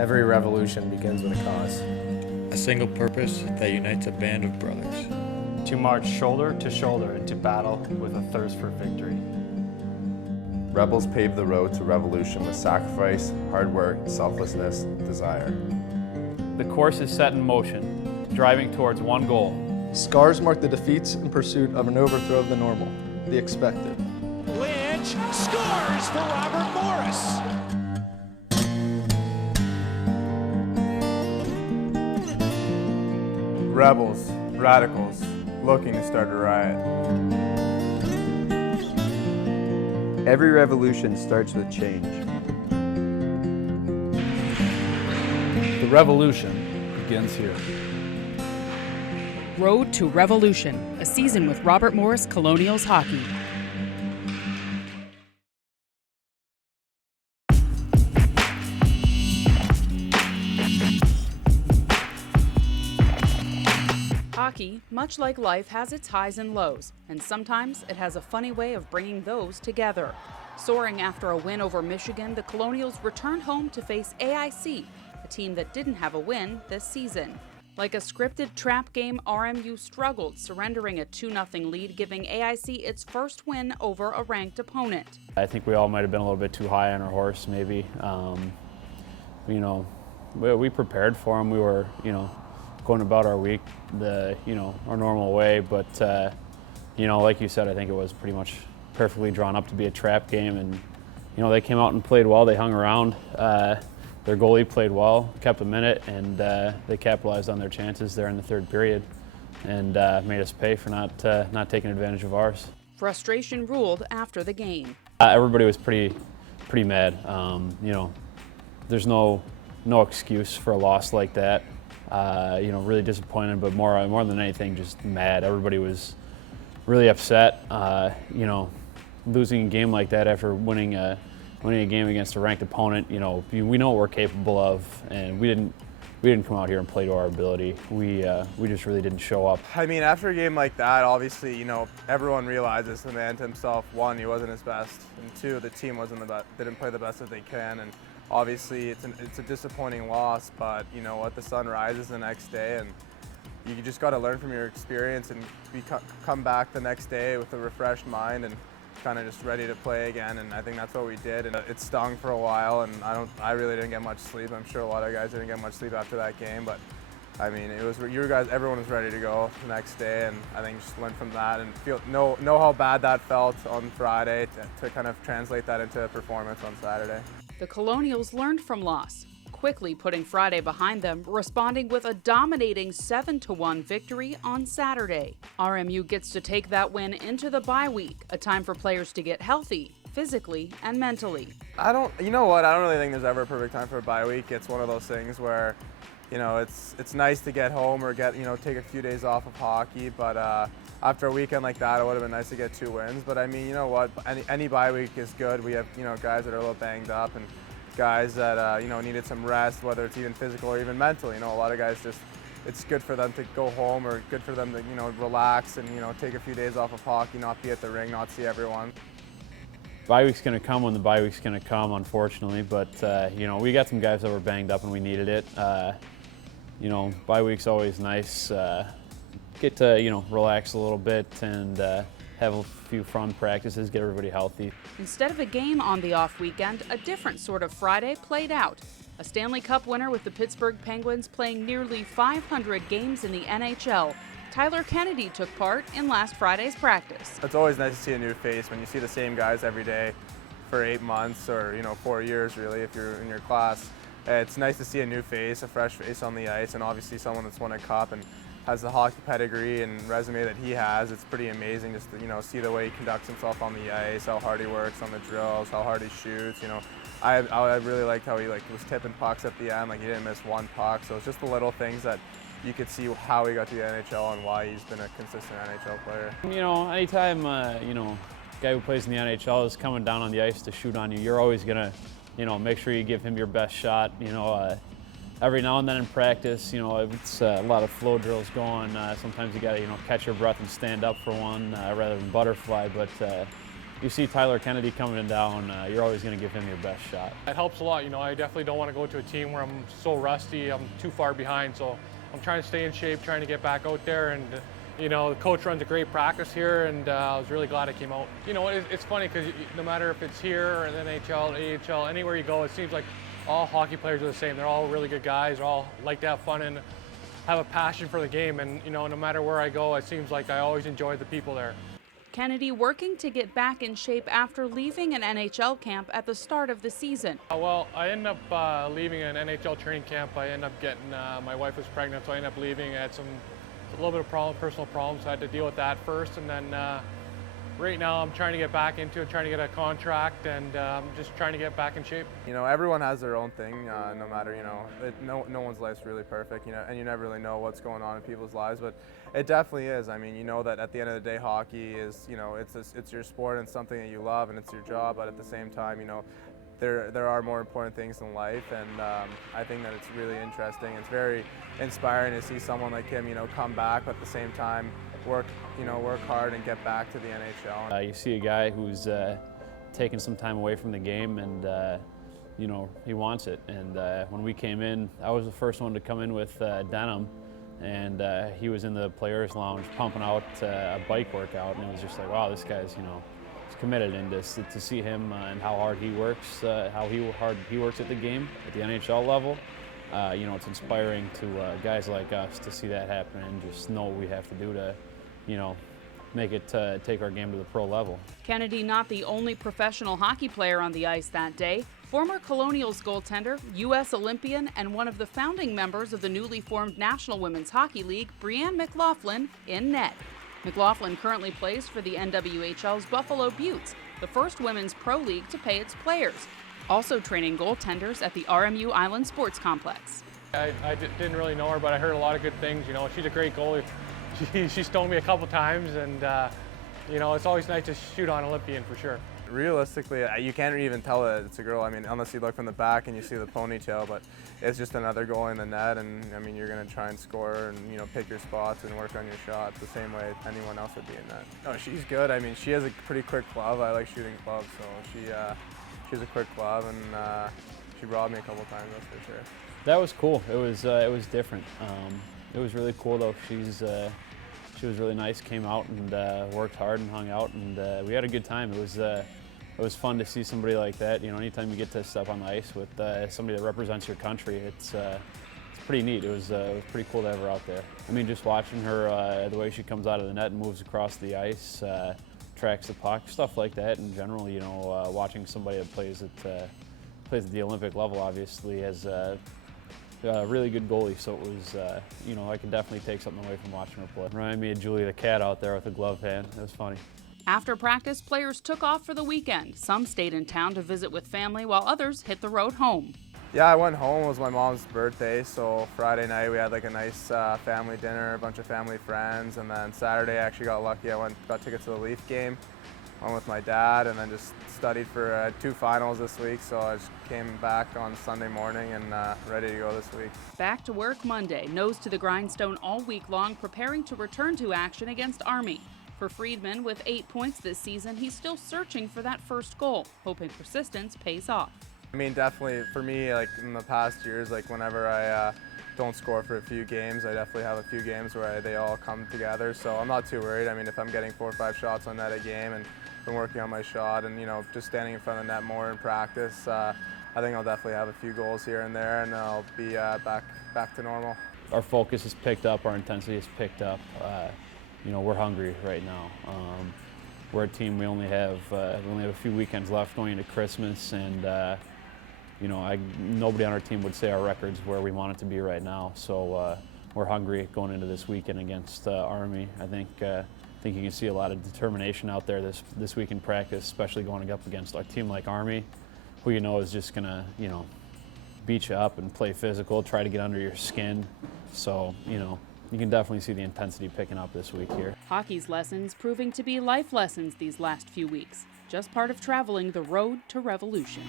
Every revolution begins with a cause. A single purpose that unites a band of brothers. To march shoulder to shoulder into battle with a thirst for victory. Rebels paved the road to revolution with sacrifice, hard work, selflessness, desire. The course is set in motion, driving towards one goal. Scars mark the defeats in pursuit of an overthrow of the normal, the expected. Lynch scores for Robert Morris. Rebels, radicals, looking to start a riot. Every revolution starts with change. The revolution begins here. Road to Revolution, a season with Robert Morris Colonials hockey. Hockey, much like life, has its highs and lows, and sometimes it has a funny way of bringing those together. Soaring after a win over Michigan, the Colonials returned home to face AIC, a team that didn't have a win this season. Like a scripted trap game, RMU struggled, surrendering a 2-0 lead, giving AIC its first win over a ranked opponent. I think we all might have been a little bit too high on our horse, maybe. We prepared for them. We were, going about our week our normal way, but like you said, I think it was pretty much perfectly drawn up to be a trap game, and they came out and played well. They hung around. Their goalie played well, kept them in it, and they capitalized on their chances there in the third period, and made us pay for not taking advantage of ours. Frustration ruled after the game. Everybody was pretty mad. There's no excuse for a loss like that. Really disappointed, but more than anything, just mad. Everybody was really upset. Losing a game like that after winning a game against a ranked opponent, we know what we're capable of, and we didn't come out here and play to our ability. We just really didn't show up. I mean, after a game like that, obviously, everyone realizes the man to himself, one, he wasn't his best, and two, the team didn't play the best that they can, and obviously it's a disappointing loss, but you know what, the sun rises the next day, and you just got to learn from your experience and come back the next day with a refreshed mind and kind of just ready to play again, and I think that's what we did. And it stung for a while, and I really didn't get much sleep. I'm sure a lot of guys didn't get much sleep after that game, but I mean, everyone was ready to go the next day, and I think just learn from that and know how bad that felt on Friday to kind of translate that into a performance on Saturday. The Colonials learned from loss, quickly putting Friday behind them, responding with a dominating 7-1 victory on Saturday. RMU gets to take that win into the bye week, a time for players to get healthy, physically and mentally. I don't really think there's ever a perfect time for a bye week. It's one of those things where, it's nice to get home or take a few days off of hockey, but after a weekend like that, it would have been nice to get 2 wins. But I mean, you know what? Any bye week is good. We have guys that are a little banged up and guys that needed some rest, whether it's even physical or even mental. A lot of guys it's good for them to go home, or good for them to relax and take a few days off of hockey, not be at the rink, not see everyone. Bye week's going to come when the bye week's going to come, unfortunately. But we got some guys that were banged up and we needed it. Bye week's always nice. Get to relax a little bit and have a few fun practices, get everybody healthy. Instead of a game on the off weekend, a different sort of Friday played out. A Stanley Cup winner with the Pittsburgh Penguins playing nearly 500 games in the NHL. Tyler Kennedy took part in last Friday's practice. It's always nice to see a new face when you see the same guys every day for 8 months or 4 years really if you're in your class. It's nice to see a new face, a fresh face on the ice, and obviously someone that's won a cup and has the hockey pedigree and resume that he has. It's pretty amazing just to see the way he conducts himself on the ice, how hard he works on the drills, how hard he shoots. I really liked how he was tipping pucks at the end, he didn't miss one puck. So it's just the little things that you could see how he got to the NHL and why he's been a consistent NHL player. Anytime a guy who plays in the NHL is coming down on the ice to shoot on you, you're always gonna make sure you give him your best shot. Every now and then in practice, it's a lot of flow drills going. Sometimes you got to, catch your breath and stand up for one rather than butterfly. But, you see Tyler Kennedy coming down, you're always going to give him your best shot. It helps a lot. You know, I definitely don't want to go to a team where I'm so rusty, I'm too far behind. So I'm trying to stay in shape, trying to get back out there. And, you know, the coach runs a great practice here, and I was really glad I came out. You know, it's funny because no matter if it's here or the NHL, AHL, anywhere you go, it seems like all hockey players are the same. They're all really good guys. They all like to have fun and have a passion for the game. And, you know, no matter where I go, it seems like I always enjoy the people there. Kennedy working to get back in shape after leaving an NHL camp at the start of the season. Well, I ended up leaving an NHL training camp. I ended up getting, my wife was pregnant, so I ended up leaving. I had a little bit of personal problems, so I had to deal with that first. And then right now I'm trying to get back into it, trying to get a contract, and just trying to get back in shape. You know, everyone has their own thing, no matter, you know, no one's life's really perfect, you know, and you never really know what's going on in people's lives, but it definitely is. I mean, you know that at the end of the day, hockey is, you know, it's your sport and something that you love and it's your job, but at the same time, you know, there are more important things in life, and I think that it's really interesting. It's very inspiring to see someone like him, you know, come back, but at the same time, work hard and get back to the NHL. You see a guy who's taking some time away from the game, and you know, he wants it. And when we came in, I was the first one to come in with denim, and he was in the players' lounge pumping out a bike workout, and it was just like, wow, this guy's, you know, he's committed. And to see him and how hard he works, hard he works at the game at the NHL level. You know, it's inspiring to guys like us to see that happen and just know what we have to do to, you know, make it take our game to the pro level. Kennedy not the only professional hockey player on the ice that day. Former Colonials goaltender, U.S. Olympian, and one of the founding members of the newly formed National Women's Hockey League, Brianne McLaughlin, in net. McLaughlin currently plays for the NWHL's Buffalo Beauts, the first women's pro league to pay its players. Also training goaltenders at the RMU Island Sports Complex. I didn't really know her, but I heard a lot of good things. You know, she's a great goalie. She stoned me a couple times, and you know, it's always nice to shoot on Olympian for sure. Realistically, you can't even tell that it's a girl. I mean, unless you look from the back and you see the ponytail, but it's just another goal in the net, and I mean, you're going to try and score and, you know, pick your spots and work on your shots the same way anyone else would be in net. No, she's good. I mean, she has a pretty quick glove. I like shooting gloves, so she has a quick glove, and she robbed me a couple times, that's for sure. That was cool. It was different. It was really cool though. She was really nice. Came out and worked hard and hung out, and we had a good time. It was fun to see somebody like that. You know, anytime you get to step on the ice with somebody that represents your country, it's pretty neat. It was pretty cool to have her out there. I mean, just watching her, the way she comes out of the net and moves across the ice, tracks the puck, stuff like that. In general, you know, watching somebody that plays at the Olympic level, obviously, has a really good goalie. So it was, you know, I can definitely take something away from watching her play. Reminded me of Julie the Cat out there with a glove hand. It was funny. After practice, players took off for the weekend. Some stayed in town to visit with family, while others hit the road home. Yeah, I went home. It was my mom's birthday, so Friday night we had like a nice family dinner, a bunch of family friends, and then Saturday I actually got lucky. I got tickets to the Leaf game, went with my dad, and then just studied for 2 finals this week, so I just came back on Sunday morning and ready to go this week. Back to work Monday, nose to the grindstone all week long, preparing to return to action against Army. For Friedmann, with 8 points this season, he's still searching for that first goal, hoping persistence pays off. I mean, definitely for me, like in the past years, like whenever I don't score for a few games, I definitely have a few games where they all come together, so I'm not too worried. I mean, if I'm getting 4 or 5 shots on net a game and been working on my shot and, you know, just standing in front of the net more in practice, I think I'll definitely have a few goals here and there, and I'll be back to normal. Our focus has picked up, our intensity has picked up. You know, we're hungry right now. We're a team, we only have a few weekends left going into Christmas, and you know, nobody on our team would say our record's where we want it to be right now. So we're hungry going into this weekend against Army. I think you can see a lot of determination out there this week in practice, especially going up against a team like Army, who you know is just gonna, you know, beat you up and play physical, try to get under your skin. So, you know, you can definitely see the intensity picking up this week here. Hockey's lessons proving to be life lessons these last few weeks. Just part of traveling the road to revolution.